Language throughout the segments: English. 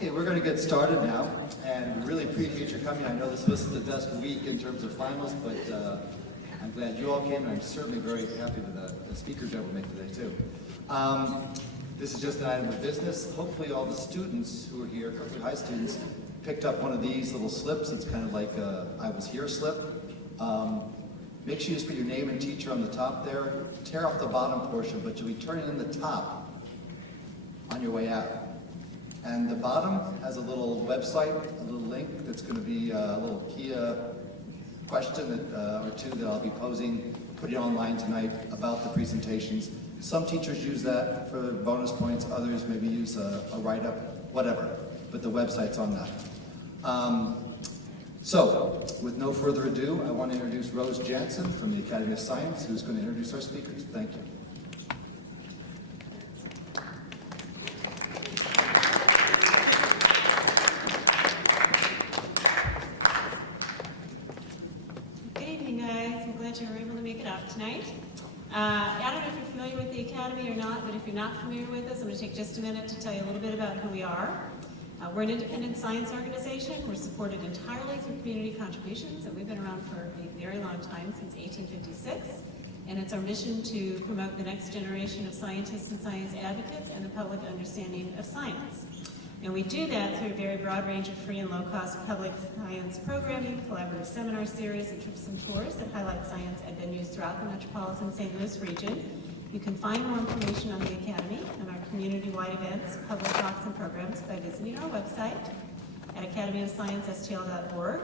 Okay, we're going to get started now, and we really appreciate your coming. I know this wasn't the best week in terms of finals, but I'm glad you all came, and I'm certainly very happy with the speaker job we made today, too. This is just an item of business. Hopefully all the students who are here, Kirkwood High students, picked up one of these little slips. It's kind of like a I was here slip. Make sure you just put your name and teacher on the top there. Tear off the bottom portion, but you'll be turning in the top on your way out. And the bottom has a little website, a little link that's going to be a little key question or two that I'll be posing, putting online tonight about the presentations. Some teachers use that for bonus points, others maybe use a write-up, whatever, but the website's on that. So, with no further ado, I want to introduce Rose Jansen from the Academy of Science, who's going to introduce our speakers. Thank you. You were able to make it out tonight. I don't know if you're familiar with the Academy or not, but if you're not familiar with us, I'm going to take just a minute to tell you a little bit about who we are. We're an independent science organization. We're supported entirely through community contributions, and we've been around for a very long time, since 1856. And it's our mission to promote the next generation of scientists and science advocates and the public understanding of science. And we do that through a very broad range of free and low-cost public science programming, collaborative seminar series, and trips and tours that highlight science at venues throughout the metropolitan St. Louis region. You can find more information on the Academy and our community-wide events, public talks, and programs by visiting our website at academyofsciencestl.org.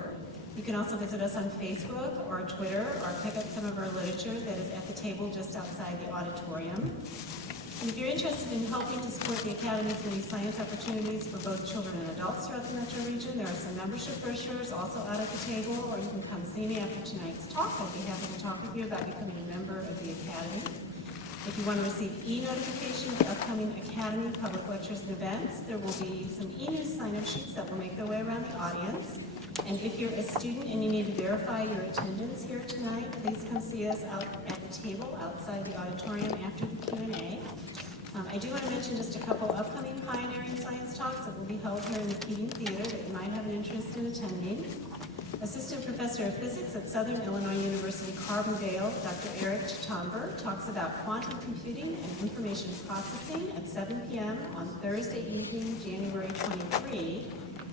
You can also visit us on Facebook or Twitter or pick up some of our literature that is at the table just outside the auditorium. And if you're interested in helping to support the Academy's many science opportunities for both children and adults throughout the metro region, there are some membership brochures also out at the table, or you can come see me after tonight's talk. I'll be happy to talk with you about becoming a member of the Academy. If you want to receive e-notification of upcoming Academy public lectures and events, there will be some e-news sign-up sheets that will make their way around the audience. And if you're a student and you need to verify your attendance here tonight, please come see us out at the table outside the auditorium after the Q&A. I do want to mention just a couple upcoming pioneering science talks that will be held here in the Keating Theater that you might have an interest in attending. Assistant Professor of Physics at Southern Illinois University Carbondale, Dr. Eric Chitomber, talks about quantum computing and information processing at 7 p.m. on Thursday evening, January 23.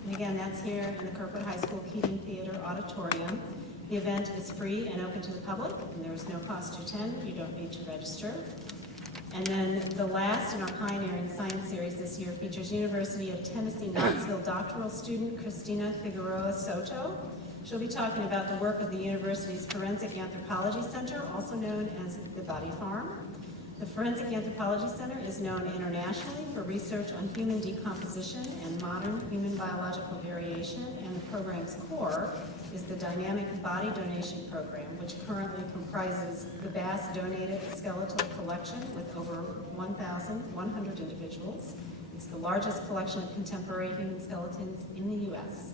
And again, that's here in the Kirkwood High School Keating Theater Auditorium. The event is free and open to the public, and there is no cost to attend. You don't need to register. And then the last in our Pioneering Science series this year features University of Tennessee Knoxville doctoral student Christina Figueroa Soto. She'll be talking about the work of the university's Forensic Anthropology Center, also known as the Body Farm. The Forensic Anthropology Center is known internationally for research on human decomposition and modern human biological variation, and the program's core is the Dynamic Body Donation Program, which currently comprises the vast donated skeletal collection with over 1,100 individuals. It's the largest collection of contemporary human skeletons in the U.S.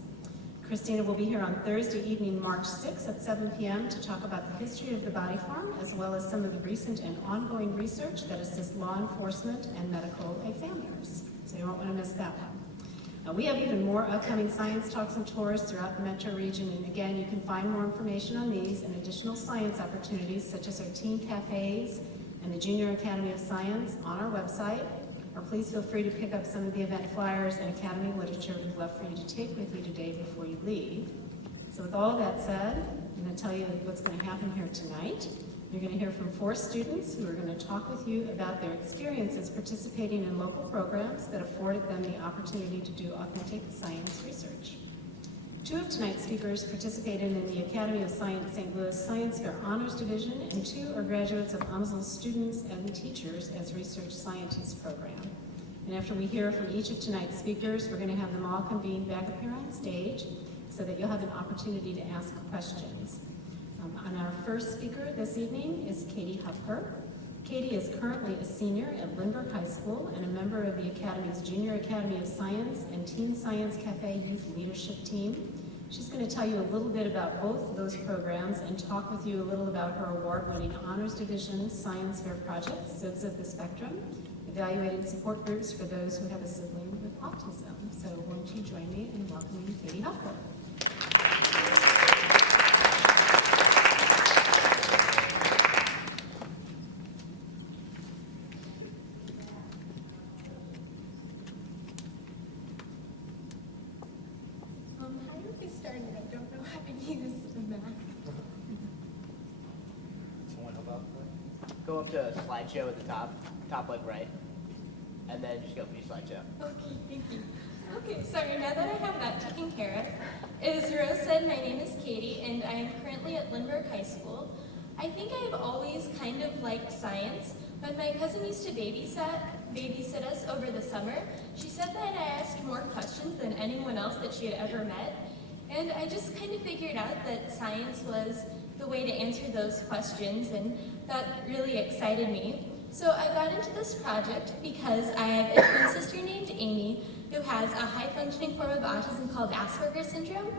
Christina will be here on Thursday evening, March 6th at 7 p.m. to talk about the history of the Body Farm, as well as some of the recent and ongoing research that assists law enforcement and medical examiners. So you won't want to miss that one. We have even more upcoming science talks and tours throughout the metro region, and again, you can find more information on these and additional science opportunities such as our teen cafes and the Junior Academy of Science on our website, or please feel free to pick up some of the event flyers and Academy literature we'd love for you to take with you today before you leave. So with all of that said, I'm going to tell you what's going to happen here tonight. You're going to hear from 4 students who are going to talk with you about their experiences participating in local programs that afforded them the opportunity to do authentic science research. 2 of tonight's speakers participated in the Academy of Science St. Louis Science Fair Honors Division, and 2 are graduates of UMSL's Students and Teachers as Research Scientists program. And after we hear from each of tonight's speakers, we're going to have them all convene back up here on stage so that you'll have an opportunity to ask questions. And our first speaker this evening is Katie Hupker. Katie is currently a senior at Lindbergh High School and a member of the Academy's Junior Academy of Science and Teen Science Cafe Youth Leadership Team. She's going to tell you a little bit about both of those programs and talk with you a little about her award-winning Honors Division Science Fair project, Sibs of the Spectrum, evaluating support groups for those who have a sibling with autism. So won't you join me in welcoming Katie Hufford? How do we start it? I don't know how to use the Mac. Someone help out? Go up to slideshow at the top left right, and then just go for your slideshow. Okay, thank you. Okay, sorry, now that I have that taken care of, as Rose said, my name is Katie, and I am currently at Lindbergh High School. I think I've always kind of liked science. When my cousin used to babysit us over the summer, she said that I asked more questions than anyone else that she had ever met. And I just kind of figured out that science was the way to answer those questions, and that really excited me. So I got into this project because I have a twin sister named Amy who has a high-functioning form of autism called Asperger's syndrome.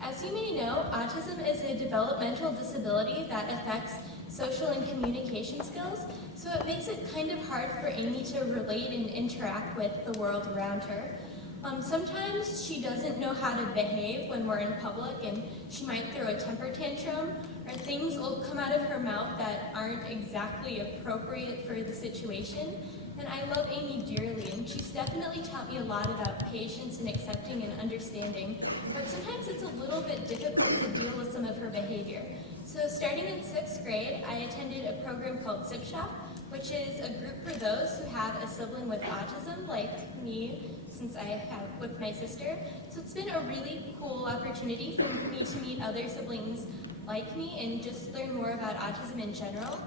As you may know, autism is a developmental disability that affects social and communication skills, so it makes it kind of hard for Amy to relate and interact with the world around her. Sometimes she doesn't know how to behave when we're in public, and she might throw a temper tantrum, or things will come out of her mouth that aren't exactly appropriate for the situation. And I love Amy dearly, and she's definitely taught me a lot about patience and accepting and understanding, but sometimes it's a little bit difficult to deal with some of her behavior. So starting in 6th grade, I attended a program called Sip Shop, which is a group for those who have a sibling with autism, like me, since I have with my sister. So it's been a really cool opportunity for me to meet other siblings like me and just learn more about autism in general.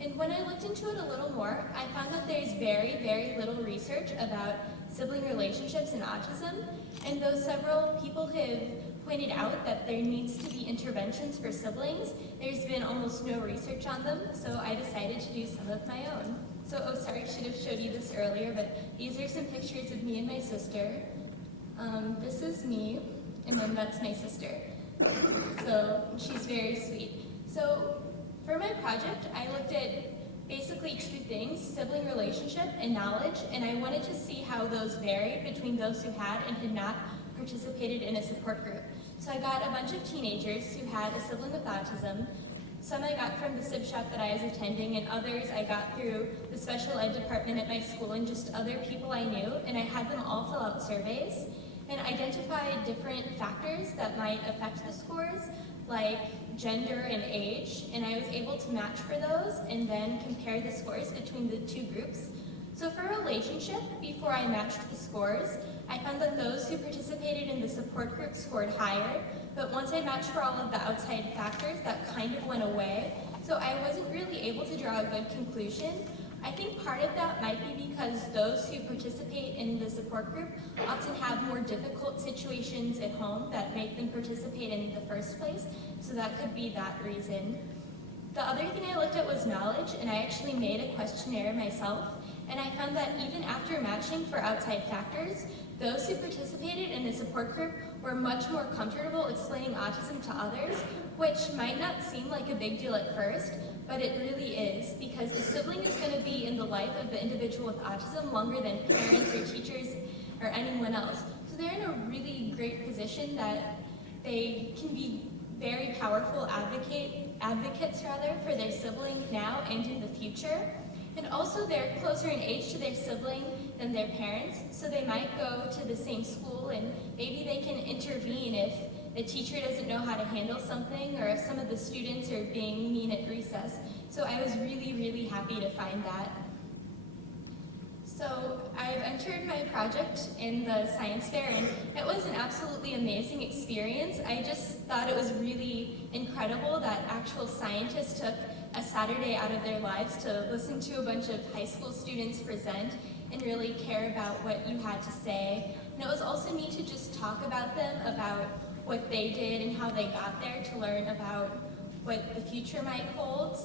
And when I looked into it a little more, I found that there's very, very little research about sibling relationships and autism. And though several people have pointed out that there needs to be interventions for siblings, there's been almost no research on them, so I decided to do some of my own. So, oh sorry, I should have showed you this earlier, but these are some pictures of me and my sister. This is me, and then that's my sister. So she's very sweet. So for my project, I looked at basically 2 things, sibling relationship and knowledge, and I wanted to see how those varied between those who had and had not participated in a support group. So I got a bunch of teenagers who had a sibling with autism. Some I got from the Sip Shop that I was attending, and others I got through the special ed department at my school and just other people I knew, and I had them all fill out surveys and identify different factors that might affect the scores, like gender and age, and I was able to match for those and then compare the scores between the 2 groups. So for relationship, before I matched the scores, I found that those who participated in the support group scored higher, but once I matched for all of the outside factors, that kind of went away, so I wasn't really able to draw a good conclusion. I think part of that might be because those who participate in the support group often have more difficult situations at home that make them participate in the first place, so that could be that reason. The other thing I looked at was knowledge, and I actually made a questionnaire myself, and I found that even after matching for outside factors, those who participated in the support group were much more comfortable explaining autism to others, which might not seem like a big deal at first, but it really is, because a sibling is going to be in the life of the individual with autism longer than parents or teachers or anyone else. So they're in a really great position that they can be very powerful advocates for their sibling now and in the future. And also they're closer in age to their sibling than their parents, so they might go to the same school and maybe they can intervene if the teacher doesn't know how to handle something or if some of the students are being mean at recess. So I was really, really happy to find that. So I've entered my project in the science fair, and it was an absolutely amazing experience. I just thought it was really incredible that actual scientists took a Saturday out of their lives to listen to a bunch of high school students present and really care about what you had to say. And it was also neat to just talk about them, about what they did and how they got there, to learn about what the future might hold.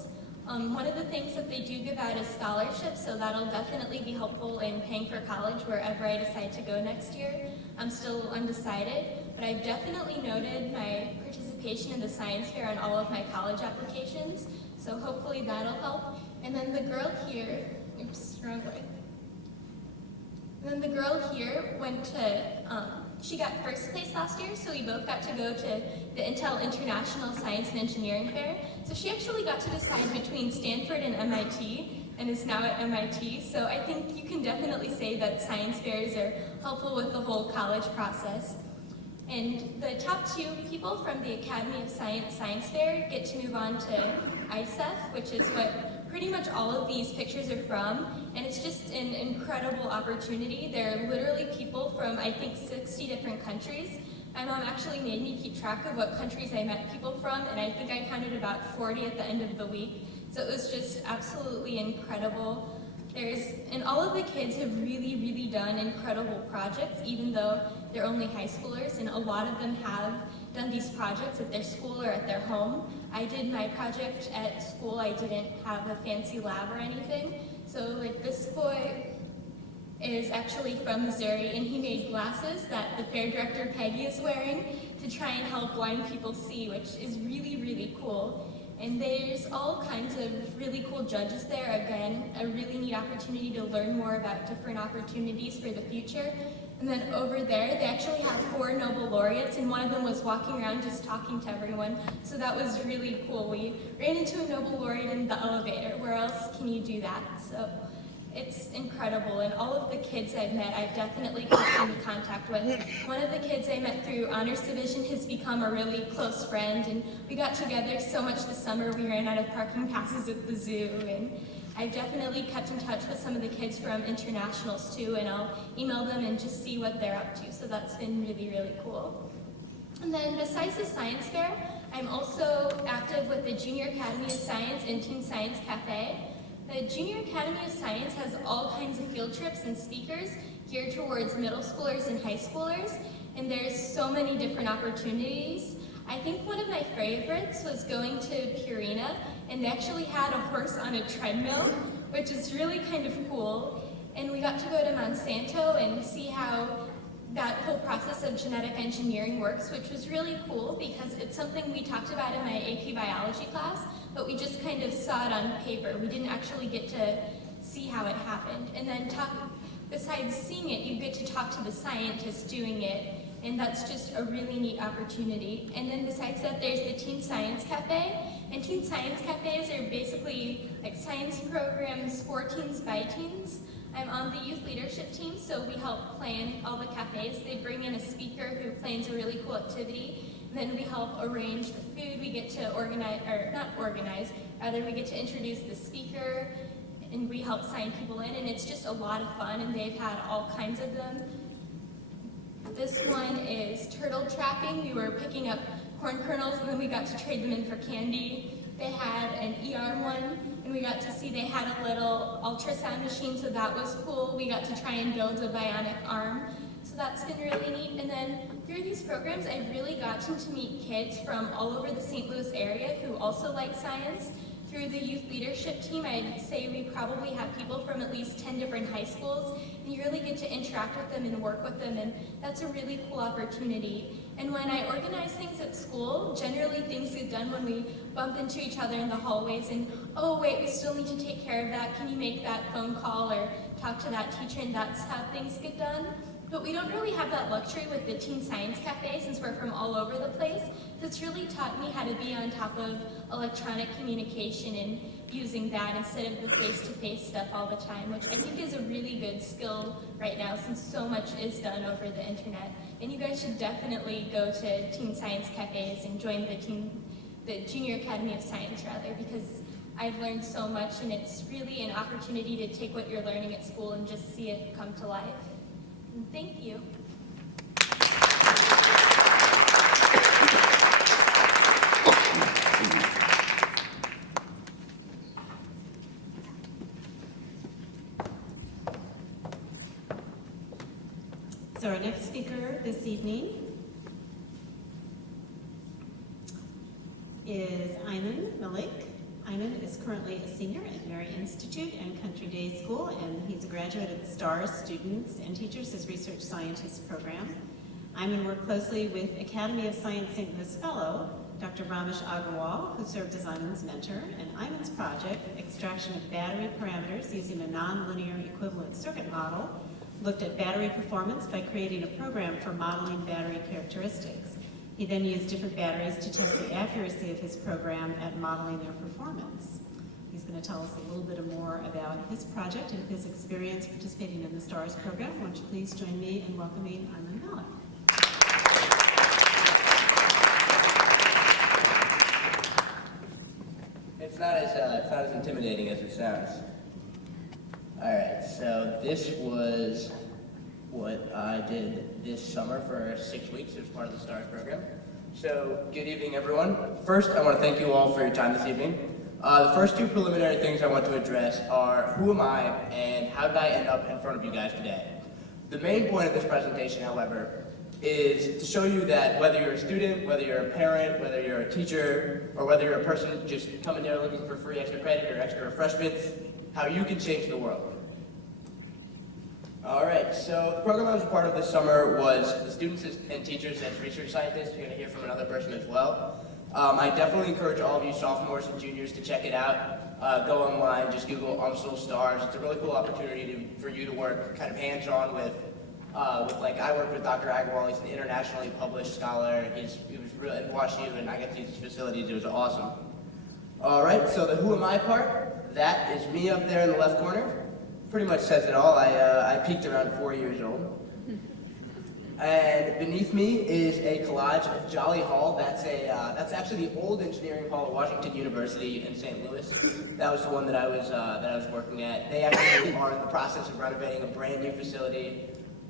One of the things that they do give out is scholarships, so that'll definitely be helpful in paying for college wherever I decide to go next year. I'm still undecided, but I've definitely noted my participation in the science fair on all of my college applications, so hopefully that'll help. And then the girl here, oops, wrong way. And then the girl here went to, she got first place last year, so we both got to go to the Intel International Science and Engineering Fair. So she actually got to decide between Stanford and MIT, and is now at MIT. So I think you can definitely say that science fairs are helpful with the whole college process. And the top 2 people from the Academy of Science Science Fair get to move on to ISEF, which is what pretty much all of these pictures are from. And it's just an incredible opportunity. There are literally people from, I think, 60 different countries. My mom actually made me keep track of what countries I met people from, and I think I counted about 40 at the end of the week. So it was just absolutely incredible. And all of the kids have really, really done incredible projects, even though they're only high schoolers, and a lot of them have done these projects at their school or at their home. I did my project at school. I didn't have a fancy lab or anything. So like this boy is actually from Missouri, and he made glasses that the fair director Peggy is wearing to try and help blind people see, which is really, really cool. And there's all kinds of really cool judges there. Again, a really neat opportunity to learn more about different opportunities for the future. And then over there, they actually have 4 Nobel laureates, and one of them was walking around just talking to everyone. So that was really cool. We ran into a Nobel laureate in the elevator. Where else can you do that? So it's incredible, and all of the kids I've met, I've definitely kept in contact with. One of the kids I met through Honors Division has become a really close friend, and we got together so much this summer we ran out of parking passes at the zoo, and I've definitely kept in touch with some of the kids from internationals too, and I'll email them and just see what they're up to, so that's been really, really cool. And then besides the science fair, I'm also active with the Junior Academy of Science and Teen Science Cafe. The Junior Academy of Science has all kinds of field trips and speakers geared towards middle schoolers and high schoolers, and there's so many different opportunities. I think one of my favorites was going to Purina, and they actually had a horse on a treadmill, which is really kind of cool. And we got to go to Monsanto and see how that whole process of genetic engineering works, which was really cool because it's something we talked about in my AP biology class, but we just kind of saw it on paper. We didn't actually get to see how it happened. And then besides seeing it, you get to talk to the scientists doing it, and that's just a really neat opportunity. And then besides that, there's the Teen Science Cafe, and Teen Science Cafes are basically like science programs for teens by teens. I'm on the youth leadership team, so we help plan all the cafes. They bring in a speaker who plans a really cool activity, and then we help arrange the food. We get to we get to introduce the speaker, and we help sign people in, and it's just a lot of fun, and they've had all kinds of them. This one is turtle trapping. We were picking up corn kernels, and then we got to trade them in for candy. They had an ER one, and we got to see they had a little ultrasound machine, so that was cool. We got to try and build a bionic arm, so that's been really neat. And then through these programs, I've really gotten to meet kids from all over the St. Louis area who also like science. Through the youth leadership team, I'd say we probably have people from at least 10 different high schools, and you really get to interact with them and work with them, and that's a really cool opportunity. And when I organize things at school, generally things get done when we bump into each other in the hallways and, oh wait, we still need to take care of that. Can you make that phone call or talk to that teacher? And that's how things get done. But we don't really have that luxury with the Teen Science Cafe since we're from all over the place. So it's really taught me how to be on top of electronic communication and using that instead of the face-to-face stuff all the time, which I think is a really good skill right now since so much is done over the internet. And you guys should definitely go to Teen Science Cafes and join the Junior Academy of Science because I've learned so much, and it's really an opportunity to take what you're learning at school and just see it come to life. And thank you. So our next speaker this evening is Ayman Malik. Ayman is currently a senior at Mary Institute and Country Day School, and he's a graduate of the STAR Students and Teachers as Research Scientist program. Ayman worked closely with Academy of Science St. Louis Fellow, Dr. Ramesh Agarwal, who served as Ayman's mentor, and Ayman's project, extraction of battery parameters using a nonlinear equivalent circuit model, looked at battery performance by creating a program for modeling battery characteristics. He then used different batteries to test the accuracy of his program at modeling their performance. He's going to tell us a little bit more about his project and his experience participating in the STARS program. Won't you please join me in welcoming Armin Malik. It's not as intimidating as it sounds. All right, so this was what I did this summer for 6 weeks as part of the STARS program. So, good evening, everyone. First, I want to thank you all for your time this evening. The first two preliminary things I want to address are who am I and how did I end up in front of you guys today? The main point of this presentation, however, is to show you that whether you're a student, whether you're a parent, whether you're a teacher, or whether you're a person just coming here looking for free extra credit or extra refreshments, how you can change the world. All right, so the program I was a part of this summer was the students and teachers as research scientists. You're going to hear from another person as well. I definitely encourage all of you sophomores and juniors to check it out. Go online, just Google UMSL STARS. It's a really cool opportunity for you to work kind of hands-on with like, I work with Dr. Agarwal. He's an internationally published scholar. He was really at WashU, and I got to use his facilities. It was awesome. All right, so the who am I part, that is me up there in the left corner. Pretty much says it all. I peaked around 4 years old. And beneath me is a collage of Jolly Hall. That's actually the old engineering hall at Washington University in St. Louis. That was the one that I was working at. They actually are in the process of renovating a brand new facility.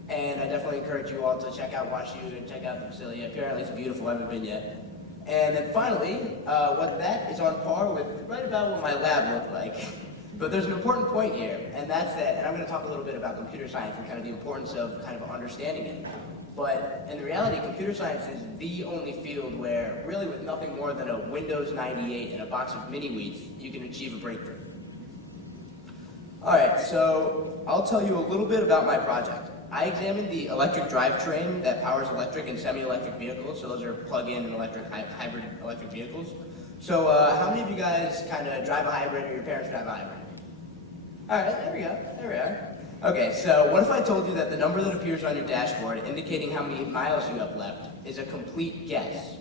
And I definitely encourage you all to check out WashU and check out the facility. Apparently it's beautiful, I haven't been yet. And then finally, what that is on par with right about what my lab looked like. But there's an important point here, and that's that, and I'm going to talk a little bit about computer science and kind of the importance of kind of understanding it. But in reality, computer science is the only field where, really with nothing more than a Windows 98 and a box of mini-wheats, you can achieve a breakthrough. All right, so I'll tell you a little bit about my project. I examined the electric drivetrain that powers electric and semi-electric vehicles, so those are plug-in and hybrid electric vehicles. So how many of you guys kind of drive a hybrid, or your parents drive a hybrid? All right, there we are. Okay, so what if I told you that the number that appears on your dashboard indicating how many miles you have left is a complete guess?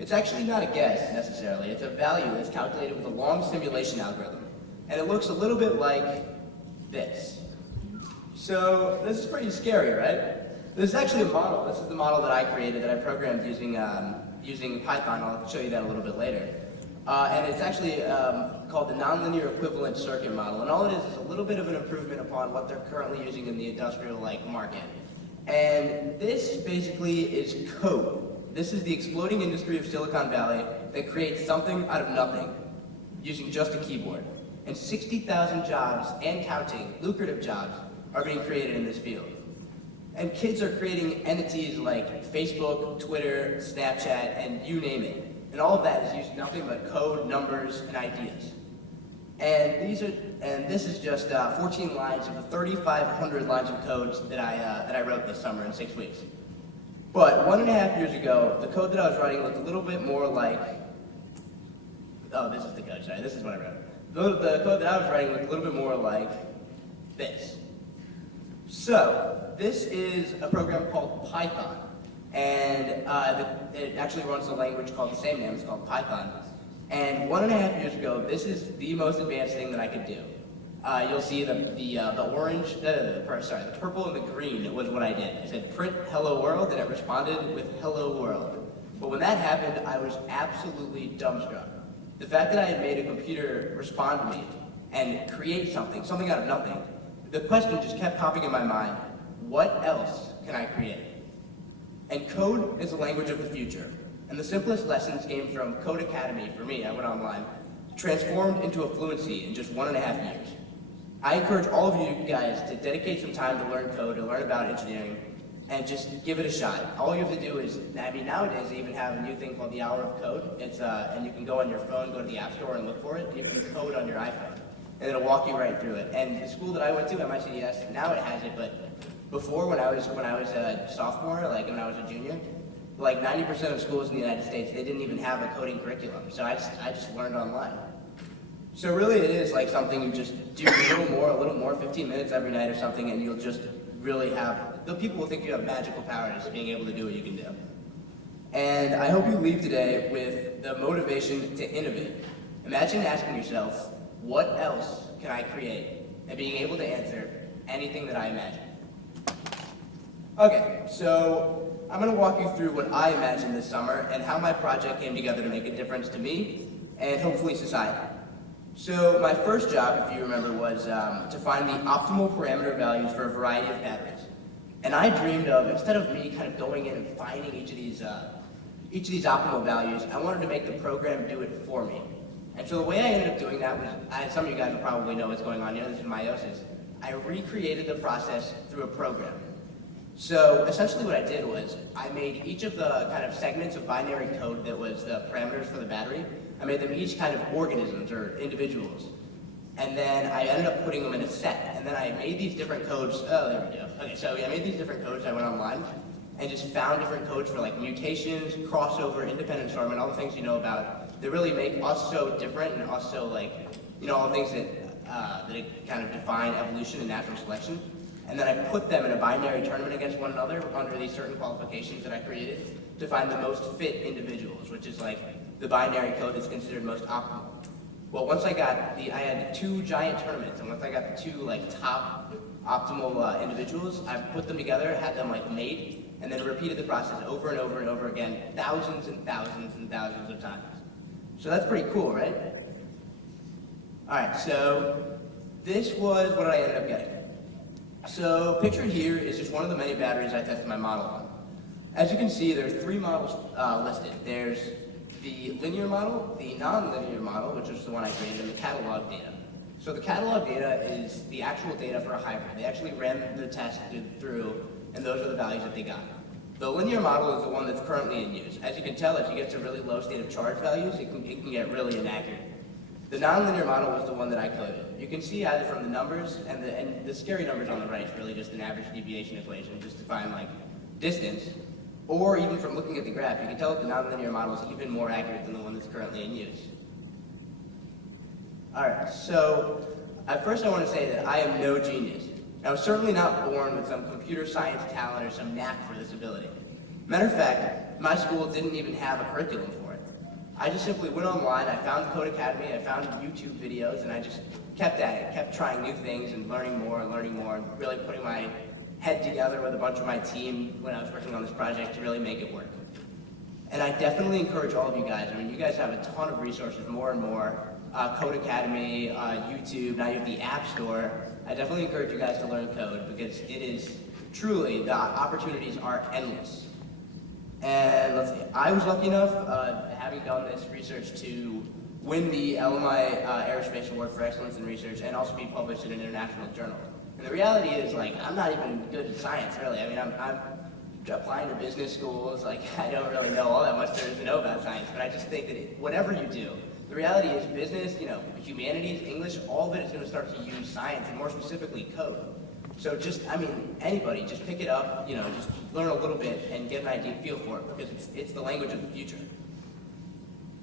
It's actually not a guess, necessarily. It's a value that's calculated with a long simulation algorithm. And it looks a little bit like this. So this is pretty scary, right? This is actually a model. This is the model that I created, that I programmed using Python. I'll show you that a little bit later. And it's actually called the nonlinear equivalent circuit model. And all it is a little bit of an improvement upon what they're currently using in the industrial market. And this basically is code. This is the exploding industry of Silicon Valley that creates something out of nothing using just a keyboard. And 60,000 jobs and counting, lucrative jobs, are being created in this field. And kids are creating entities like Facebook, Twitter, Snapchat, and you name it. And all of that is using nothing but code, numbers, and ideas. And this is just 14 lines of the 3,500 lines of codes that I wrote this summer in 6 weeks. But 1.5 years ago, the code that I was writing looked a little bit more like, oh, this is the code, sorry, this is what I wrote. The code that I was writing looked a little bit more like this. So, this is a program called Python. And it actually runs a language called the same name, it's called Python. And 1.5 years ago, this is the most advanced thing that I could do. You'll see the purple and the green was what I did. I said print hello world, and it responded with hello world. But when that happened, I was absolutely dumbstruck. The fact that I had made a computer respond to me and create something out of nothing, the question just kept popping in my mind, what else can I create? And code is the language of the future. And the simplest lessons came from Code Academy for me. I went online, transformed into a fluency in just 1.5 years. I encourage all of you guys to dedicate some time to learn code, to learn about engineering, and just give it a shot. All you have to do is, nowadays they even have a new thing called the Hour of Code. It's and you can go on your phone, go to the App Store and look for it, and you can code on your iPhone. And it'll walk you right through it. And the school that I went to, MICDS, now it has it, but before, when I was a sophomore, when I was a junior, 90% of schools in the United States, they didn't even have a coding curriculum. So I just learned online. So really it is like something you just do a little more, 15 minutes every night or something, and you'll just really the people will think you have magical powers being able to do what you can do. And I hope you leave today with the motivation to innovate. Imagine asking yourself, what else can I create? And being able to answer anything that I imagine. Okay, so I'm going to walk you through what I imagined this summer and how my project came together to make a difference to me and hopefully society. So my first job, if you remember, was to find the optimal parameter values for a variety of batteries. And I dreamed of, instead of me kind of going in and finding each of these optimal values, I wanted to make the program do it for me. And so the way I ended up doing that was, some of you guys will probably know what's going on here, this is meiosis. I recreated the process through a program. So essentially what I did was, I made each of the kind of segments of binary code that was the parameters for the battery, I made them each kind of organisms or individuals. And then I ended up putting them in a set. And then I made these different codes, oh, there we go. Okay, so I made these different codes, I went online, and just found different codes for like mutations, crossover, independent assortment, all the things you know about that really make us so different and us so like, all the things that kind of define evolution and natural selection. And then I put them in a binary tournament against one another under these certain qualifications that I created to find the most fit individuals, which is like the binary code that's considered most optimal. Well, once I had 2 giant tournaments, and once I got the 2 like top optimal individuals, I put them together, had them like made, and then repeated the process over and over and over again, thousands and thousands and thousands of times. So that's pretty cool, right? All right, so this was what I ended up getting. So pictured here is just one of the many batteries I tested my model on. As you can see, there's 3 models listed. There's the linear model, the non-linear model, which is the one I created, and the catalog data. So the catalog data is the actual data for a hybrid. They actually ran the test through, and those are the values that they got. The linear model is the one that's currently in use. As you can tell, if you get to really low state of charge values, it can get really inaccurate. The non-linear model was the one that I coded. You can see either from the numbers, and the scary numbers on the right is really just an average deviation equation, just to find like distance, or even from looking at the graph, you can tell that the non-linear model is even more accurate than the one that's currently in use. All right, so at first I want to say that I am no genius. I was certainly not born with some computer science talent or some knack for this ability. Matter of fact, my school didn't even have a curriculum for it. I just simply went online, I found Code Academy, I found YouTube videos, and I just kept at it, kept trying new things and learning more, and really putting my head together with a bunch of my team when I was working on this project to really make it work. And I definitely encourage all of you guys, you guys have a ton of resources, more and more, Code Academy, YouTube, now you have the App Store. I definitely encourage you guys to learn code because it is truly, the opportunities are endless. And let's see, I was lucky enough, having done this research, to win the LMI Aerospace Award for Excellence in Research and also be published in an international journal. And the reality is, I'm not even good at science, really. I'm applying to business schools, I don't really know all that much there is to know about science, but I just think that whatever you do, the reality is business, humanities, English, all of it is going to start to use science, and more specifically code. So anybody, just pick it up, just learn a little bit and get an idea, feel for it, because it's the language of the future.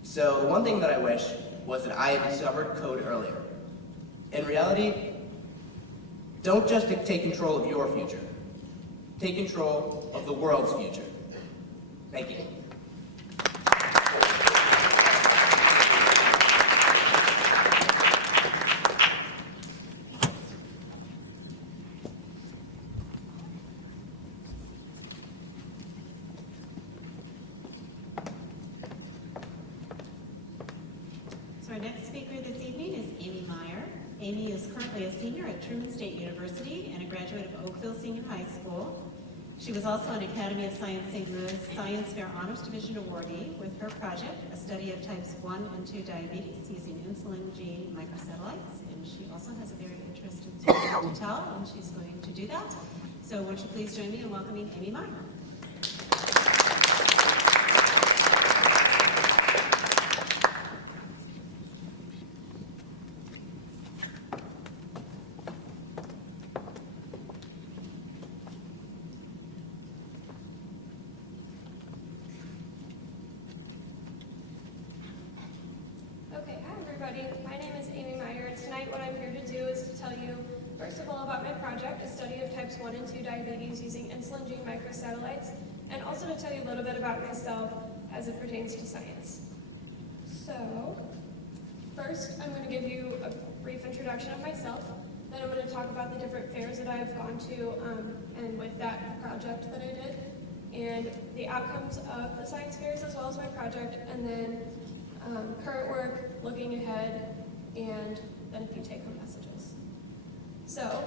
So the one thing that I wish was that I had discovered code earlier. In reality, don't just take control of your future. Take control of the world's future. Thank you. So our next speaker this evening is Amy Meyer. Amy is currently a senior at Truman State University and a graduate of Oakville Senior High School. She was also an Academy of Science St. Louis Science Fair Honors Division awardee with her project, a study of types 1 and 2 diabetes using insulin gene microsatellites. And she also has a very interesting story to tell, and she's going to do that. So won't you please join me in welcoming Amy Meyer. Okay, hi everybody. My name is Amy Meyer. Tonight what I'm here to do is to tell you First of all, about my project, a study of types 1 and 2 diabetes using insulin gene microsatellites, and also to tell you a little bit about myself as it pertains to science. So, first, I'm going to give you a brief introduction of myself. Then I'm going to talk about the different fairs that I've gone to, and with that, the project that I did, and the outcomes of the science fairs as well as my project, and then current work, looking ahead, and then a few take-home messages. So,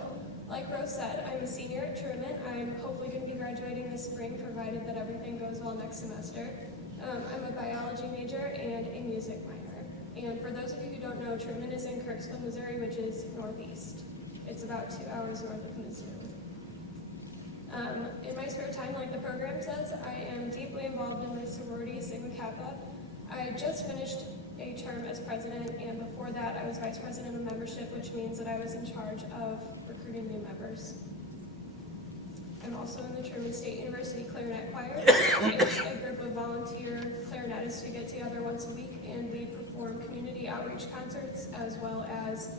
like Rose said, I'm a senior at Truman. I'm hopefully going to be graduating this spring, provided that everything goes well next semester. I'm a biology major and a music minor. And for those of you who don't know, Truman is in Kirksville, Missouri, which is northeast. It's about 2 hours north of Missouri. In my spare time, like the program says, I am deeply involved in my sorority, Sigma Kappa. I just finished a term as president, and before that I was vice president of membership, which means that I was in charge of recruiting new members. I'm also in the Truman State University Clarinet Choir. It's a group of volunteer clarinetists who get together once a week, and we perform community outreach concerts as well as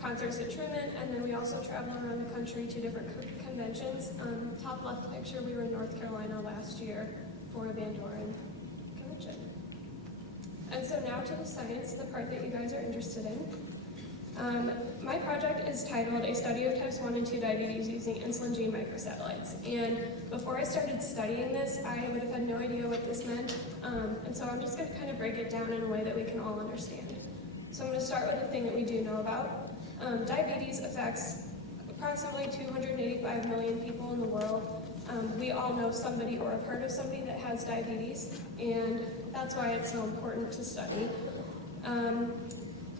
concerts at Truman, and then we also travel around the country to different conventions. Top left picture, we were in North Carolina last year for a Van Doren convention. And so now to the science, the part that you guys are interested in. My project is titled A Study of Types 1 and 2 Diabetes Using Insulin Gene Microsatellites. And before I started studying this, I would have had no idea what this meant. And so I'm just going to kind of break it down in a way that we can all understand. So I'm going to start with the thing that we do know about. Diabetes affects approximately 285 million people in the world. We all know somebody or have heard of somebody that has diabetes, and that's why it's so important to study.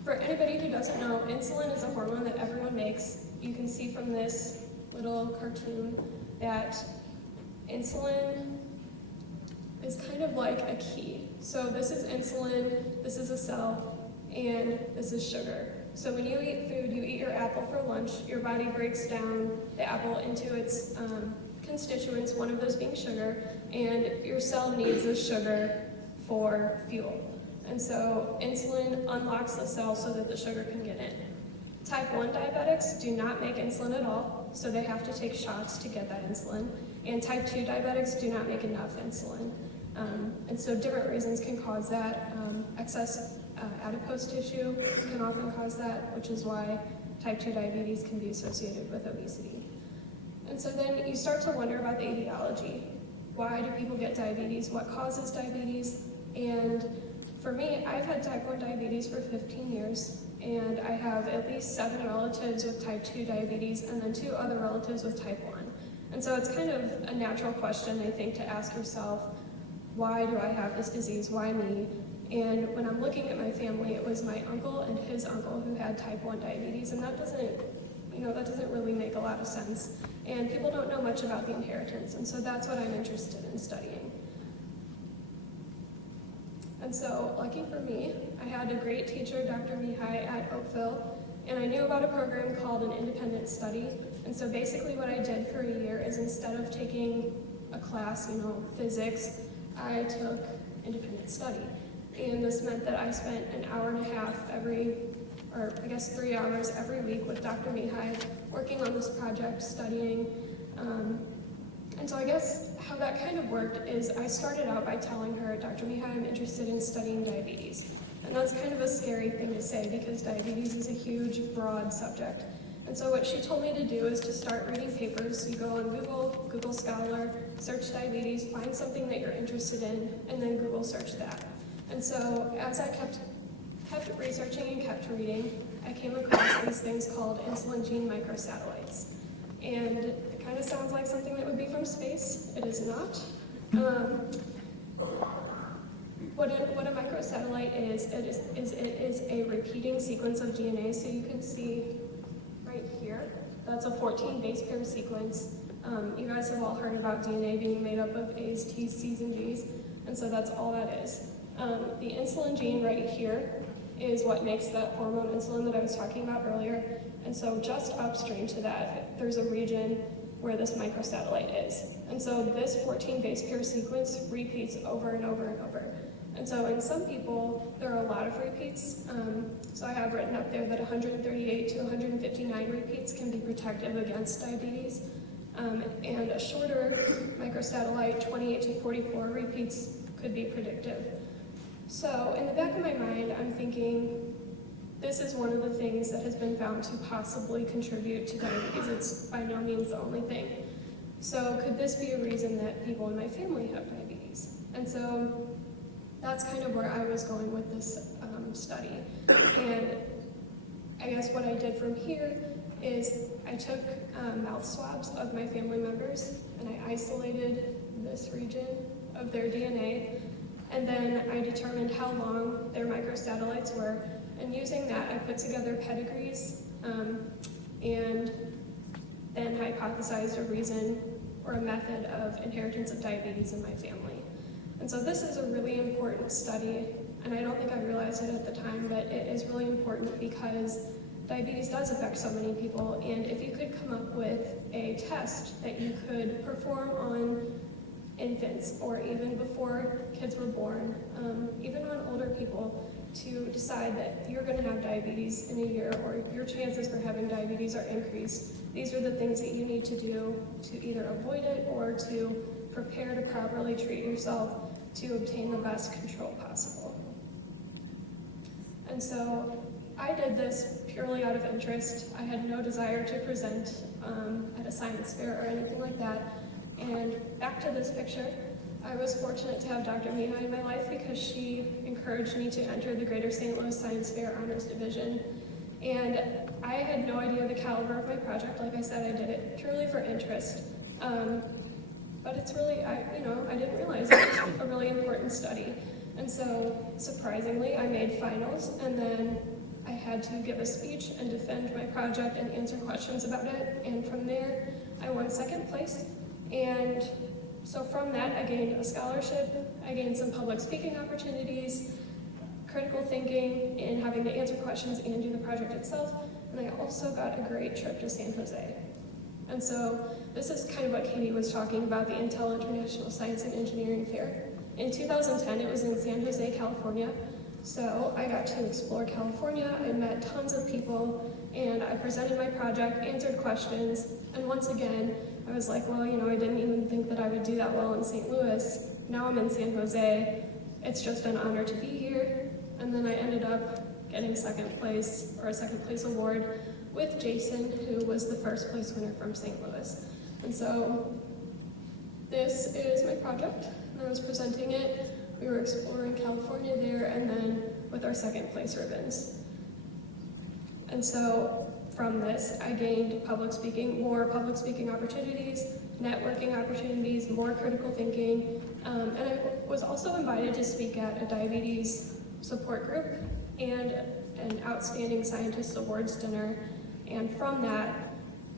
For anybody who doesn't know, insulin is a hormone that everyone makes. You can see from this little cartoon that insulin is kind of like a key. So this is insulin, this is a cell, and this is sugar. So when you eat food, you eat your apple for lunch, your body breaks down the apple into its constituents, one of those being sugar, and your cell needs this sugar for fuel. And so insulin unlocks the cell so that the sugar can get in. Type 1 diabetics do not make insulin at all, so they have to take shots to get that insulin. And type 2 diabetics do not make enough insulin. And so different reasons can cause that. Excess adipose tissue can often cause that, which is why type 2 diabetes can be associated with obesity. And so then you start to wonder about the etiology. Why do people get diabetes? What causes diabetes? And for me, I've had type 1 diabetes for 15 years, and I have at least 7 relatives with type 2 diabetes, and then 2 other relatives with type 1. And so it's kind of a natural question, I think, to ask yourself, why do I have this disease? Why me? And when I'm looking at my family, it was my uncle and his uncle who had type 1 diabetes, and that doesn't really make a lot of sense. And people don't know much about the inheritance, and so that's what I'm interested in studying. And so, lucky for me, I had a great teacher, Dr. Mihai at Oakville, and I knew about a program called an independent study. And so basically what I did for a year is instead of taking a class, physics, I took independent study. And this meant that I spent an hour and a half 3 hours every week with Dr. Mihai, working on this project, studying. And so I guess how that kind of worked is I started out by telling her, Dr. Mihai, I'm interested in studying diabetes. And that's kind of a scary thing to say because diabetes is a huge, broad subject. And so what she told me to do is to start reading papers. You go on Google Scholar, search diabetes, find something that you're interested in, and then Google search that. And so as I kept researching and kept reading, I came across these things called insulin gene microsatellites. And it kind of sounds like something that would be from space. It is not. What a microsatellite is, it is a repeating sequence of DNA. So you can see right here, that's a 14 base pair sequence. You guys have all heard about DNA being made up of A's, T's, C's, and G's, and so that's all that is. The insulin gene right here is what makes that hormone insulin that I was talking about earlier, and so just upstream to that, there's a region where this microsatellite is. And so this 14 base pair sequence repeats over and over and over. And so in some people, there are a lot of repeats. So I have written up there that 138 to 159 repeats can be protective against diabetes. And a shorter microsatellite, 28 to 44 repeats, could be predictive. So in the back of my mind, I'm thinking, this is one of the things that has been found to possibly contribute to diabetes. It's by no means the only thing. So could this be a reason that people in my family have diabetes? And so that's kind of where I was going with this study. And I guess what I did from here is I took mouth swabs of my family members and I isolated this region of their DNA, and then I determined how long their microsatellites were, and using that I put together pedigrees and then hypothesized a reason or a method of inheritance of diabetes in my family. And so this is a really important study, and I don't think I realized it at the time, but it is really important because diabetes does affect so many people, and if you could come up with a test that you could perform on infants or even before kids were born, even on older people, to decide that you're going to have diabetes in a year or your chances for having diabetes are increased, these are the things that you need to do to either avoid it or to prepare to properly treat yourself to obtain the best control possible. And so I did this purely out of interest. I had no desire to present at a science fair or anything like that. And back to this picture, I was fortunate to have Dr. Mihai in my life because she encouraged me to enter the Greater St. Louis Science Fair Honors Division. And I had no idea the caliber of my project. Like I said, I did it purely for interest. But it's really, I didn't realize it was a really important study. And so, surprisingly, I made finals, and then I had to give a speech and defend my project and answer questions about it. And from there, I won second place. And so from that, I gained a scholarship, I gained some public speaking opportunities, critical thinking, and having to answer questions and do the project itself. And I also got a great trip to San Jose. And so this is kind of what Katie was talking about, the Intel International Science and Engineering Fair. In 2010, it was in San Jose, California. So I got to explore California, I met tons of people, and I presented my project, answered questions, and once again, I was like, well, I didn't even think that I would do that well in St. Louis. Now I'm in San Jose. It's just an honor to be here. And then I ended up getting second place, or a second place award, with Jason, who was the first place winner from St. Louis. And so this is my project, and I was presenting it. We were exploring California there, and then with our second place ribbons. And so from this, I gained more public speaking opportunities, networking opportunities, more critical thinking, and I was also invited to speak at a diabetes support group and an Outstanding Scientist Awards dinner. And from that,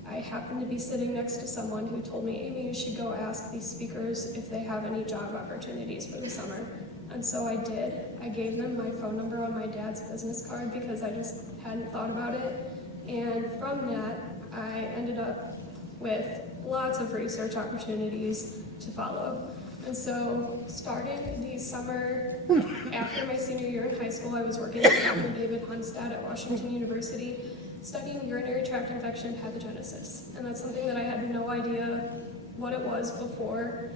I happened to be sitting next to someone who told me, Amy, you should go ask these speakers if they have any job opportunities for the summer. And so I did. I gave them my phone number on my dad's business card because I just hadn't thought about it. And from that, I ended up with lots of research opportunities to follow. And so starting the summer after my senior year in high school, I was working with Dr. David Hunstad at Washington University, studying urinary tract infection pathogenesis. And that's something that I had no idea what it was before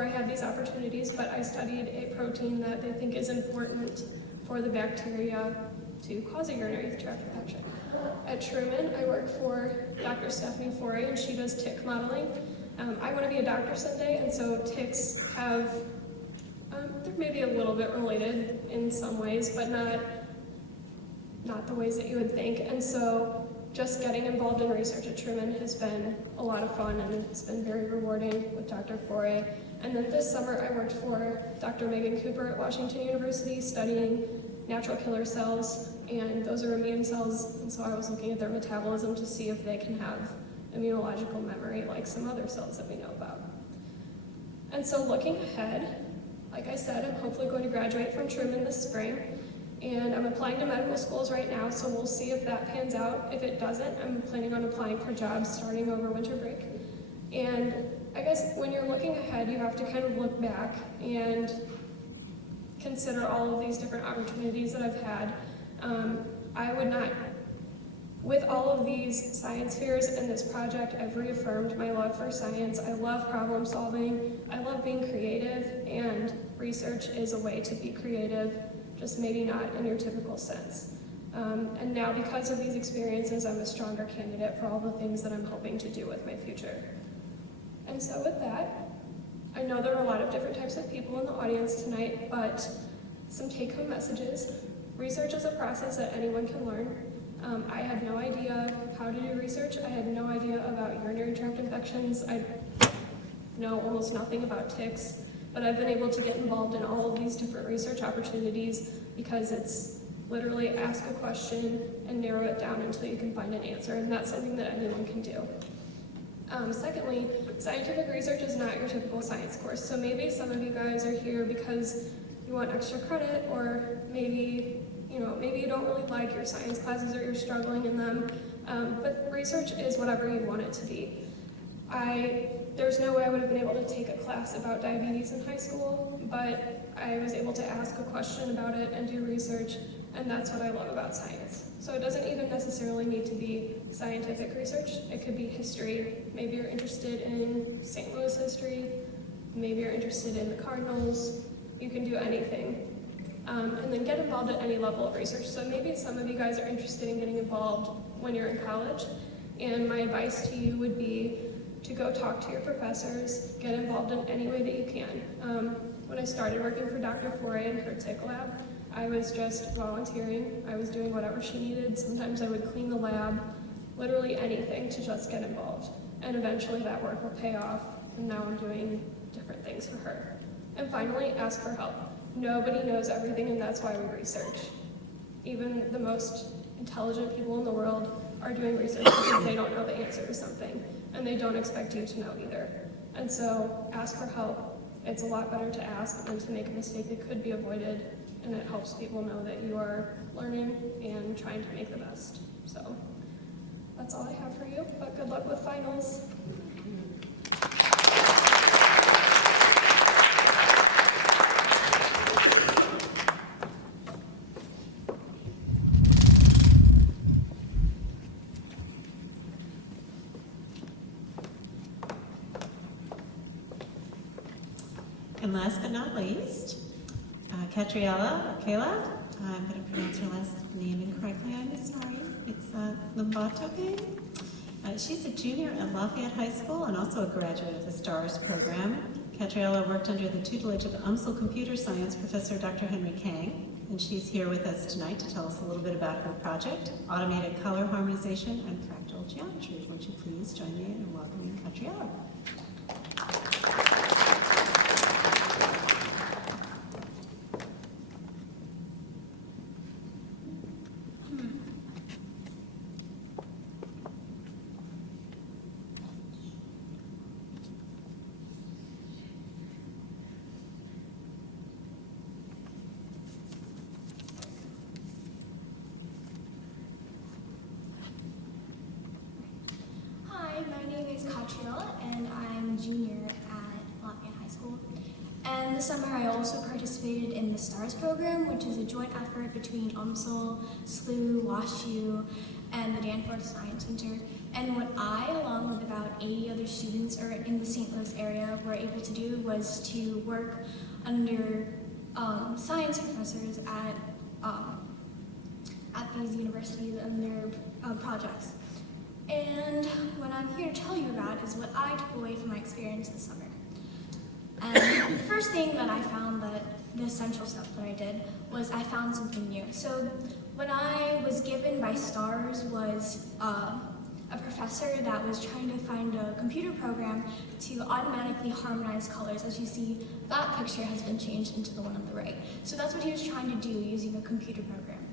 I had these opportunities, but I studied a protein that they think is important for the bacteria to cause a urinary tract infection. At Truman, I work for Dr. Stephanie Foray, and she does tick modeling. I want to be a doctor someday, and so ticks have, they're maybe a little bit related in some ways, but not the ways that you would think. And so just getting involved in research at Truman has been a lot of fun, and it's been very rewarding with Dr. Foray. And then this summer, I worked for Dr. Megan Cooper at Washington University studying natural killer cells, and those are immune cells, and so I was looking at their metabolism to see if they can have immunological memory like some other cells that we know about. And so looking ahead, like I said, I'm hopefully going to graduate from Truman this spring, and I'm applying to medical schools right now, so we'll see if that pans out. If it doesn't, I'm planning on applying for jobs starting over winter break. And I guess when you're looking ahead, you have to kind of look back and consider all of these different opportunities that I've had, I would not, with all of these science fairs and this project, I've reaffirmed my love for science. I love problem solving, I love being creative, and research is a way to be creative, just maybe not in your typical sense. And now because of these experiences, I'm a stronger candidate for all the things that I'm hoping to do with my future. And so with that, I know there are a lot of different types of people in the audience tonight, but some take-home messages. Research is a process that anyone can learn. I had no idea how to do research. I had no idea about urinary tract infections. I know almost nothing about ticks, but I've been able to get involved in all of these different research opportunities because it's literally ask a question and narrow it down until you can find an answer, and that's something that anyone can do. Secondly, scientific research is not your typical science course, so maybe some of you guys are here because you want extra credit, or maybe you don't really like your science classes or you're struggling in them, but research is whatever you want it to be. There's no way I would have been able to take a class about diabetes in high school, but I was able to ask a question about it and do research, and that's what I love about science. So it doesn't even necessarily need to be scientific research. It could be history. Maybe you're interested in St. Louis history. Maybe you're interested in the Cardinals. You can do anything. And then get involved at any level of research. So maybe some of you guys are interested in getting involved when you're in college, and my advice to you would be to go talk to your professors, get involved in any way that you can. When I started working for Dr. Foray in her tick lab, I was just volunteering. I was doing whatever she needed. Sometimes I would clean the lab, literally anything to just get involved. And eventually that work will pay off, and now I'm doing different things for her. And finally, ask for help. Nobody knows everything, and that's why we research. Even the most intelligent people in the world are doing research because they don't know the answer to something, and they don't expect you to know either. And so ask for help. It's a lot better to ask than to make a mistake that could be avoided, and it helps people know that you are learning and trying to make the best. So that's all I have for you, but good luck with finals. And last but not least, Catriella, Kayla, I'm going to pronounce her last name incorrectly, I'm sorry. It's Lumbatoke. She's a junior at Lafayette High School and also a graduate of the STARS program. Catriella worked under the tutelage of UMSL computer science professor Dr. Henry Kang, and she's here with us tonight to tell us a little bit about her project, Automated Color Harmonization and Fractal Geometry. Would you please join me in welcoming Catriella? And I'm a junior at Lafayette High School. And this summer I also participated in the STARS program, which is a joint effort between UMSL, SLU, WashU, and the Danforth Science Center. And what I, along with about 80 other students in the St. Louis area, were able to do was to work under science professors at these universities and their projects. And what I'm here to tell you about is what I took away from my experience this summer. And the first thing that I found, that the essential stuff that I did, was I found something new. So what I was given by STARS was a professor that was trying to find a computer program to automatically harmonize colors. As you see, that picture has been changed into the one on the right. So that's what he was trying to do using a computer program.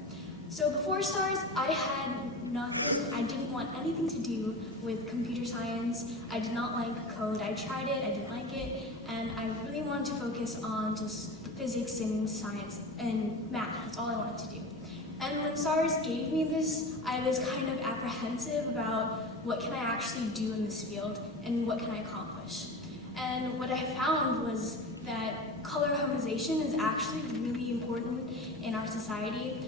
So before STARS, I had nothing, I didn't want anything to do with computer science. I did not like code. I tried it, I didn't like it, and I really wanted to focus on just physics and science and math. That's all I wanted to do. And when STARS gave me this, I was kind of apprehensive about what can I actually do in this field and what can I accomplish. And what I found was that color harmonization is actually really important in our society.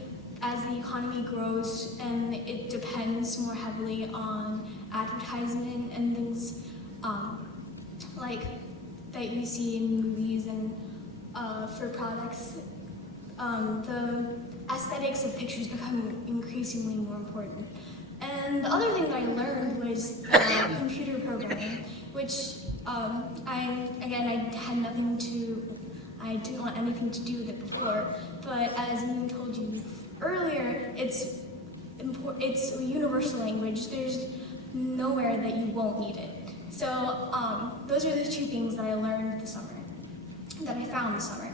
As the economy grows and it depends more heavily on advertisement and things like that you see in movies and for products, the aesthetics of pictures become increasingly more important. And the other thing that I learned was computer programming, which I didn't want anything to do with it before, but as Moon told you earlier, it's a universal language. There's nowhere that you won't need it. So those are the two things that I learned this summer, that I found this summer.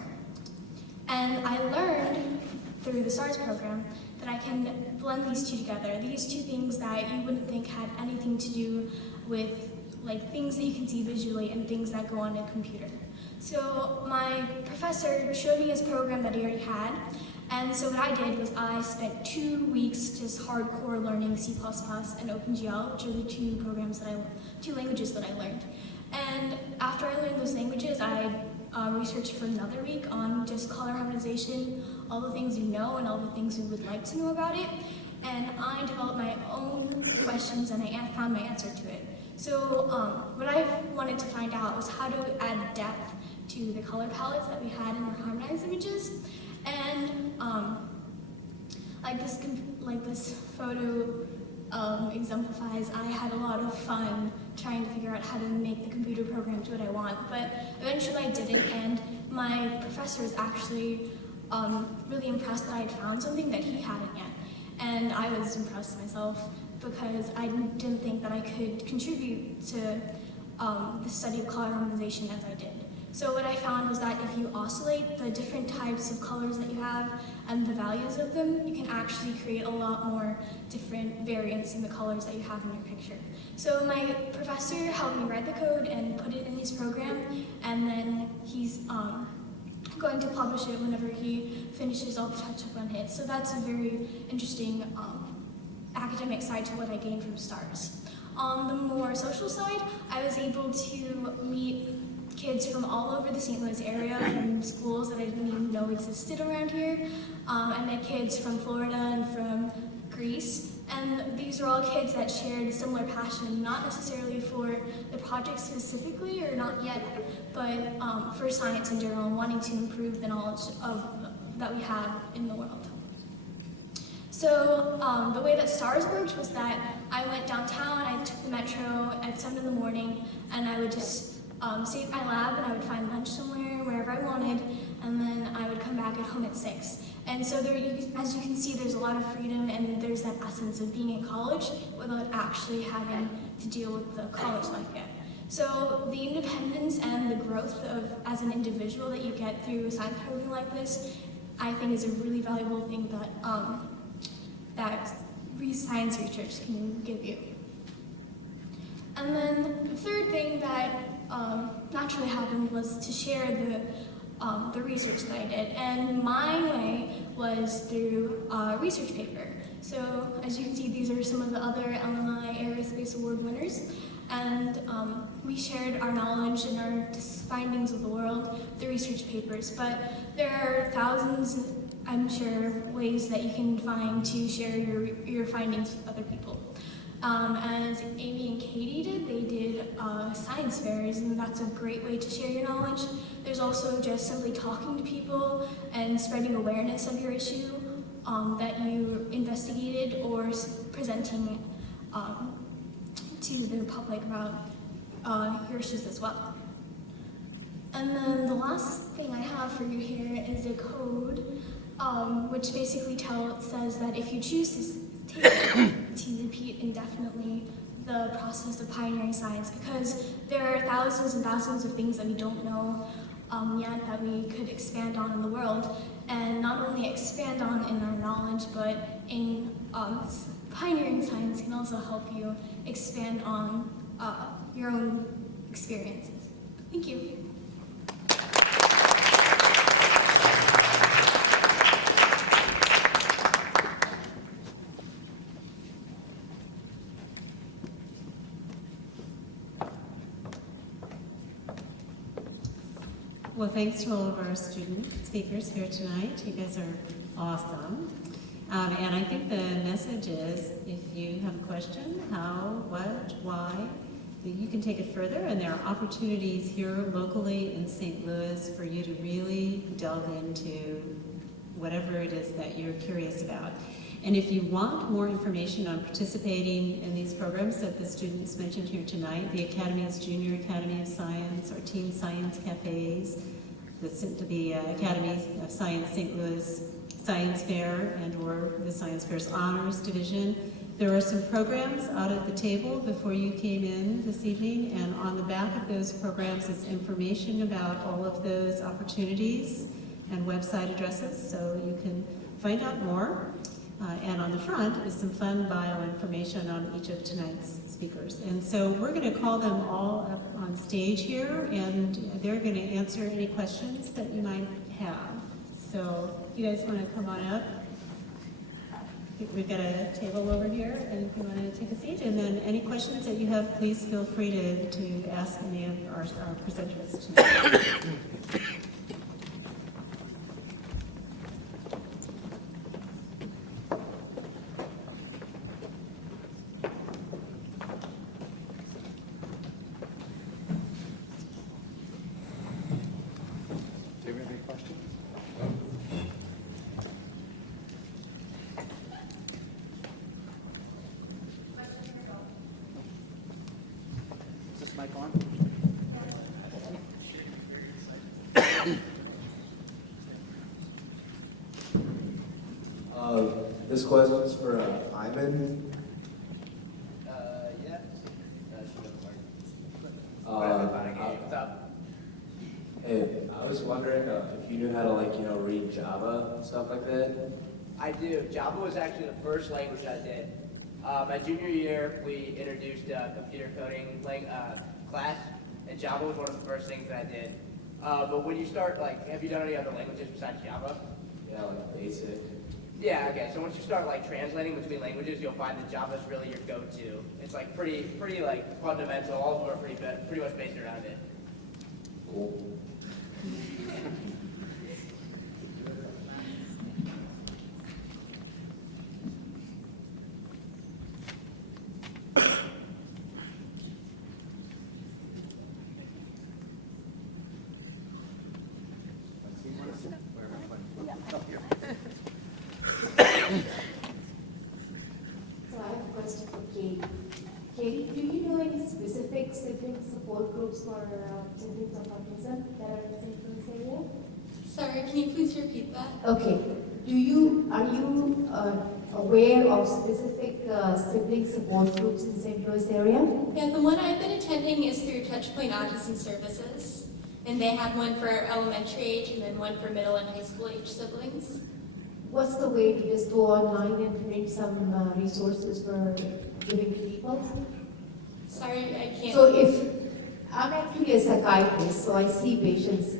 And I learned through the STARS program that I can blend these two together. These two things that you wouldn't think had anything to do with like things that you can see visually and things that go on a computer. So my professor showed me his program that he already had, and so what I did was I spent 2 weeks just hardcore learning C++ and OpenGL, which are the two languages that I learned. And after I learned those languages, I researched for another week on just color harmonization, all the things you know and all the things you would like to know about it. And I developed my own questions and I found my answer to it. So what I wanted to find out was how to add depth to the color palettes that we had in our harmonized images. And like this photo exemplifies, I had a lot of fun trying to figure out how to make the computer program do what I want, but eventually I did it, and my professor was actually really impressed that I had found something that he hadn't yet. And I was impressed myself because I didn't think that I could contribute to the study of color harmonization as I did. So what I found was that if you oscillate the different types of colors that you have and the values of them, you can actually create a lot more different variants in the colors that you have in your picture. So my professor helped me write the code and put it in his program, and then he's going to publish it whenever he finishes all the touch-up on it. So that's a very interesting academic side to what I gained from STARS. On the more social side, I was able to meet kids from all over the St. Louis area, from schools that I didn't even know existed around here. I met kids from Florida and from Greece, and these are all kids that shared a similar passion, not necessarily for the project specifically, or not yet, but for science in general, and wanting to improve the knowledge that we have in the world. So the way that STARS worked was that I went downtown, I took the metro at 7 in the morning, and I would just stay at my lab, and I would find lunch somewhere, wherever I wanted, and then I would come back at home at 6. And so there, as you can see, there's a lot of freedom, and there's that essence of being in college without actually having to deal with the college life yet. So the independence and the growth of as an individual that you get through a science program like this, I think is a really valuable thing that science research can give you. And then the third thing that naturally happened was to share the research that I did. And my way was through a research paper. So as you can see, these are some of the other LMI Aerospace Award winners. And we shared our knowledge and our findings of the world through research papers. But there are thousands, I'm sure, ways that you can find to share your findings with other people. As Amy and Katie did, they did science fairs, and that's a great way to share your knowledge. There's also just simply talking to people and spreading awareness of your issue that you investigated, or presenting to the public about your issues as well. And then the last thing I have for you here is a code, which basically says that if you choose to repeat indefinitely the process of pioneering science, because there are thousands and thousands of things that we don't know yet that we could expand on in the world, and not only expand on in our knowledge, but in pioneering science can also help you expand on your own experiences. Thank you. Well, thanks to all of our student speakers here tonight. You guys are awesome. And I think the message is, if you have a question, how, what, why, you can take it further, and there are opportunities here locally in St. Louis for you to really delve into whatever it is that you're curious about. And if you want more information on participating in these programs that the students mentioned here tonight, the Academy's Junior Academy of Science, our Teen Science Cafes, the Academy of Science St. Louis Science Fair and or the Science Fair's Honors Division. There are some programs out at the table before you came in this evening, and on the back of those programs is information about all of those opportunities and website addresses, so you can find out more. And on the front is some fun bio information on each of tonight's speakers. And so we're going to call them all up on stage here, and they're going to answer any questions that you might have. So if you guys want to come on up. We've got a table over here, and if you want to take a seat, and then any questions that you have, please feel free to ask any of our presenters tonight. This question is for Iman. Yeah. What's up? Hey, I was wondering if you knew how to read Java and stuff like that. I do. Java was actually the first language I did. My junior year, we introduced a computer coding class, and Java was one of the first things that I did. But when you start, have you done any other languages besides Java? Yeah, like basic. Yeah, okay. So once you start translating between languages, you'll find that Java's really your go-to. It's pretty fundamental. All of them are pretty much based around it. Cool. So I have a question for Katie. Katie, do you know any specific sibling support groups for siblings of autism that are in the St. Louis area? Sorry, can you please repeat that? Okay. Are you aware of specific sibling support groups in St. Louis area? Yeah, the one I've been attending is through Touchpoint Autism Services, and they have one for elementary age and then one for middle and high school age siblings. What's the way to just go online and print some resources for giving to people? Sorry, I can't. So if I'm actually a psychiatrist, so I see patients,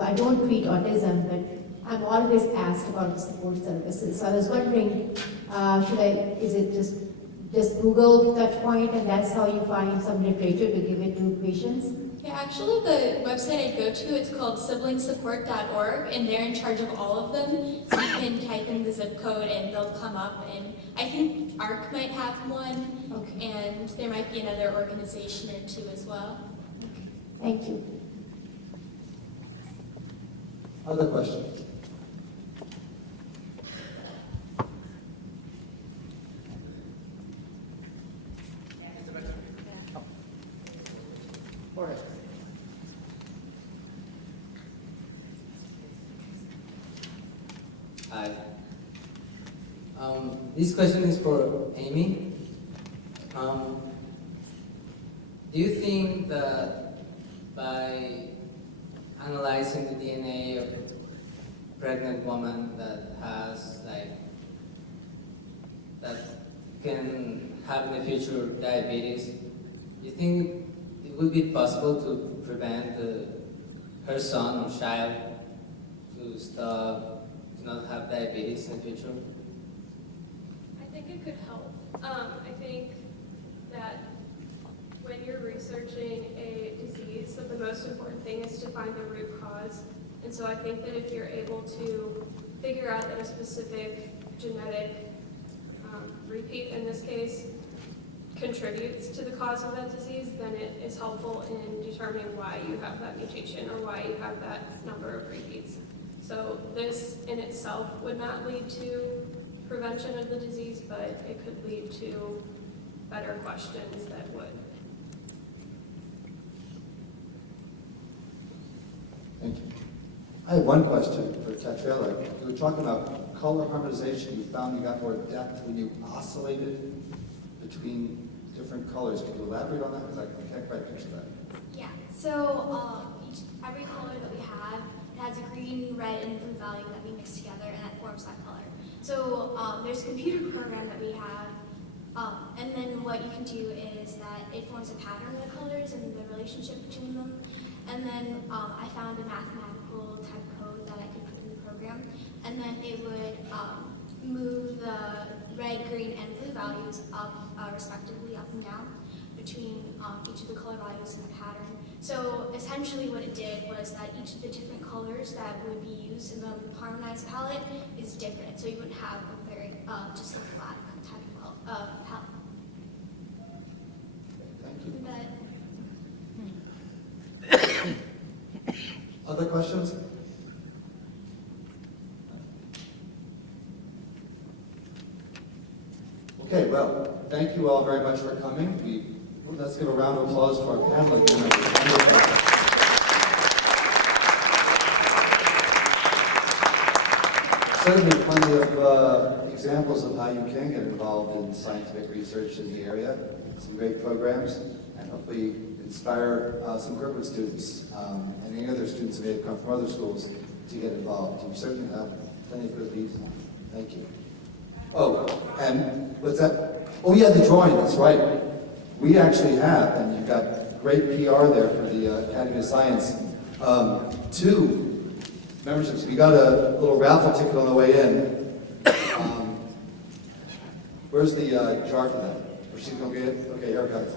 I don't treat autism, but I'm always asked about the support services. So I was wondering, is it just Google Touchpoint and that's how you find some literature to give it to patients? Yeah, actually the website I go to, it's called siblingsupport.org, and they're in charge of all of them. So you can type in the zip code and they'll come up, and I think ARC might have one, Okay. and there might be another organization or two as well. Thank you. Other questions? Hi. This question is for Amy. Do you think that by analyzing the DNA of a pregnant woman that has that can have in the future diabetes, do you think it would be possible to prevent her son or child to not have diabetes in the future? I think it could help. I think that when you're researching a disease, that the most important thing is to find the root cause. And so I think that if you're able to figure out that a specific genetic repeat, in this case, contributes to the cause of that disease, then it is helpful in determining why you have that mutation or why you have that number of repeats. So this in itself would not lead to prevention of the disease, but it could lead to better questions that would. Thank you. I have one question for Catriella. You were talking about color harmonization. You found you got more depth when you oscillated between different colors. Can you elaborate on that? Because I can't quite picture that. Yeah, so every color that we have, it has a green, red, and blue value that we mix together, and that forms that color. So there's a computer program that we have, and then what you can do is that it forms a pattern of the colors and the relationship between them. And then I found a mathematical type code that I could put in the program, and then it would move the red, green, and blue values up, respectively, up and down between each of the color values in the pattern. So essentially what it did was that each of the different colors that would be used in the harmonized palette is different. So you wouldn't have a very, just a flat type of palette. Thank you. But Other questions? Okay, well, thank you all very much for coming. Let's give a round of applause to our panel again. Certainly plenty of examples of how you can get involved in scientific research in the area. Some great programs, and hopefully inspire some Kirkwood students and any other students that may have come from other schools to get involved. You certainly have plenty of good leads. Thank you. Oh, and what's that? Oh yeah, the drawing, that's right. We actually have, and you've got great PR there for the Academy of Science, 2 memberships. We got a little raffle ticket on the way in. Where's the jar for that? Or she's gonna get it? Okay, here it comes.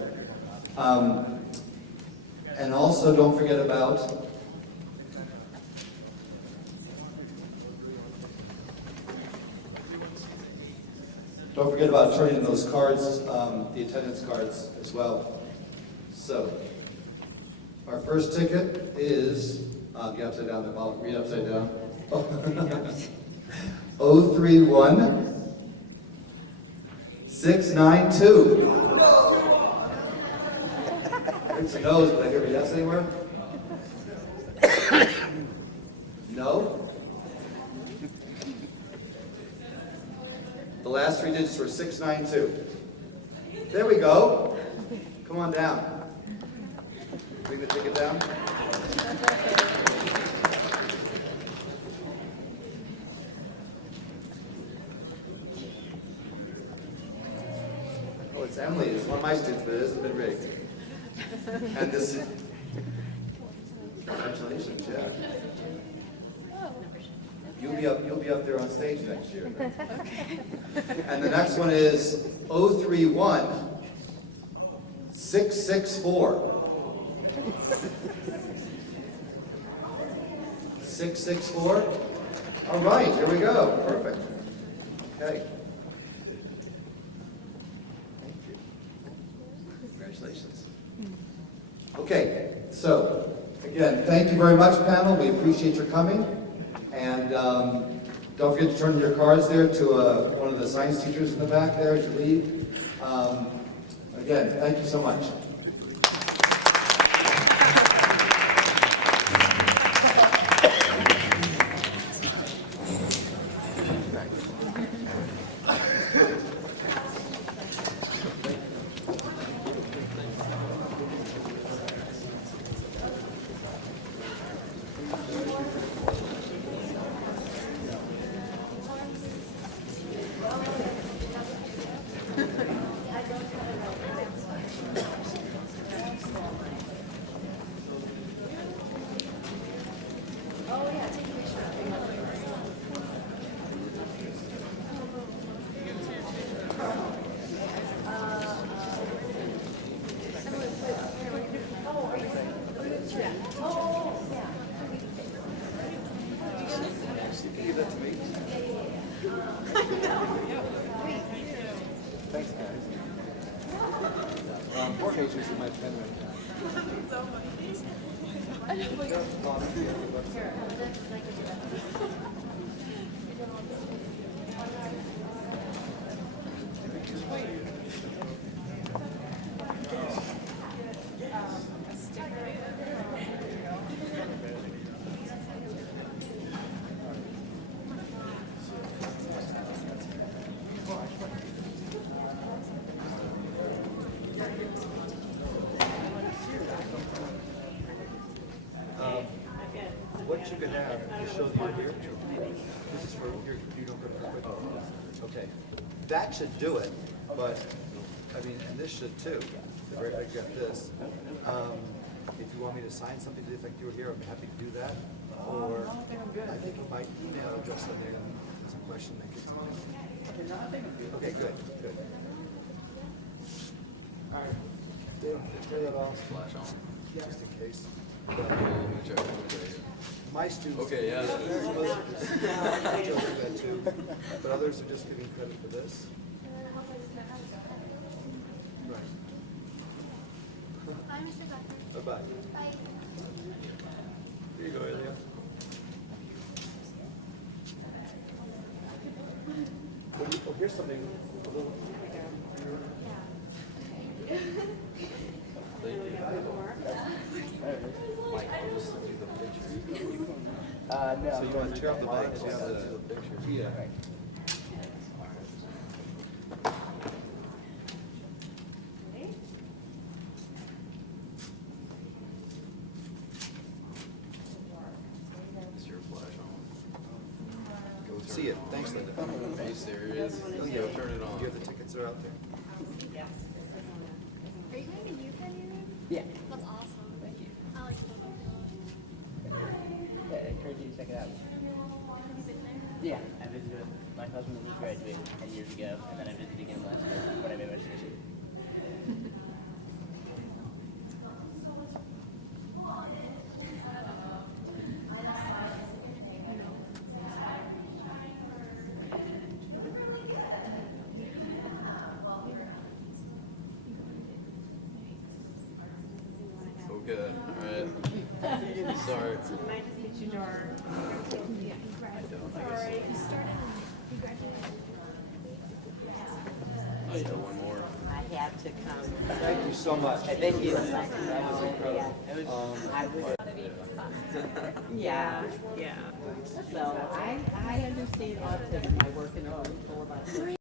And also don't forget about turning in those cards, the attendance cards as well. So, our first ticket is, get upside down, I'll read upside down. 031 692. It's a nose, but I hear a yes anywhere? No? The last 3 digits were 692. There we go. Come on down. Bring the ticket down. Oh, it's Emily. It's one of my students, but it hasn't been rigged. And this, congratulations, yeah. You'll be up there on stage next year. Okay. And the next one is 031 664. 664. All right, here we go. Perfect. Okay. Thank you. Congratulations. Okay, so again, thank you very much, panel. We appreciate your coming. And don't forget to turn in your cards there to one of the science teachers in the back there as you leave. Again, thank you so much. occasions with my pen right now. What you can have to show that you're here. This is for your, you don't go to quick. Okay. That should do it, but, I mean, and this should too. Right, I got this. If you want me to sign something to the effect you were here, I'm happy to do that. Or, I think my email address on there, there's a question that gets me. Okay, good, good. All right. Turn that off. Flash on. Just in case. My students. Okay, yeah. That too, but others are just giving credit for this. Right. Bye, Mr. Becker. Bye-bye. Bye. Here you go, Ilya. Oh, here's something a little. No. So you want to tear up the bottom so you have the picture? Yeah. See it. Thanks, Linda. Are you serious? Yeah. Turn it on. You have the tickets are out there. Are you going to New Penny? Yeah. That's awesome. Thank you. I like I encourage you to check it out. Yeah, I visited. My husband just graduated 10 years ago, and then I visited again last year when I made my decision. Okay, alright. Sorry. Might just get your door. Sorry. He started and he graduated. I got one more. I had to come. Thank you so much. Thank you. That was incredible. I was, yeah, yeah. So I understand autism. I work in a room full of autism.